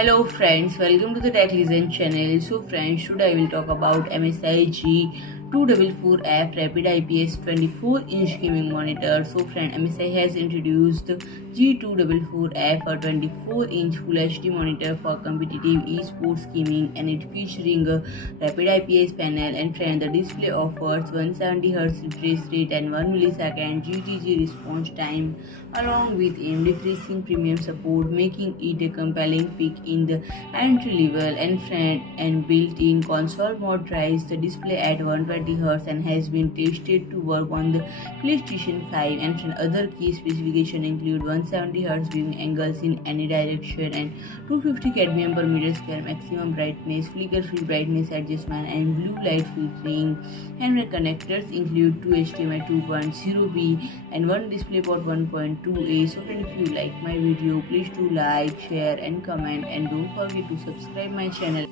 Hello friends, welcome to the Tech Listen channel. So friends, today I will talk about MSI G244F Rapid-IPS 24-inch gaming monitor. So friend, MSI has introduced G244F, a 24-inch Full HD monitor for competitive esports gaming, and it featuring a rapid IPS panel. And friend, the display offers 170Hz refresh rate and 1 millisecond GTG response time, along with AMD FreeSync Premium support, making it a compelling pick in the entry level. And friend, and built-in console mode drives the display at 120Hz and has been tested to work on the PlayStation 5. And friend, other key specifications include 170Hz viewing angles in any direction and 250 cadmium per meter square maximum brightness, flicker-free brightness adjustment, and blue light filtering. And the connectors include two HDMI 2.0B and one DisplayPort 1.2A. So friend, if you like my video, please do like, share and comment, and don't forget to subscribe my channel.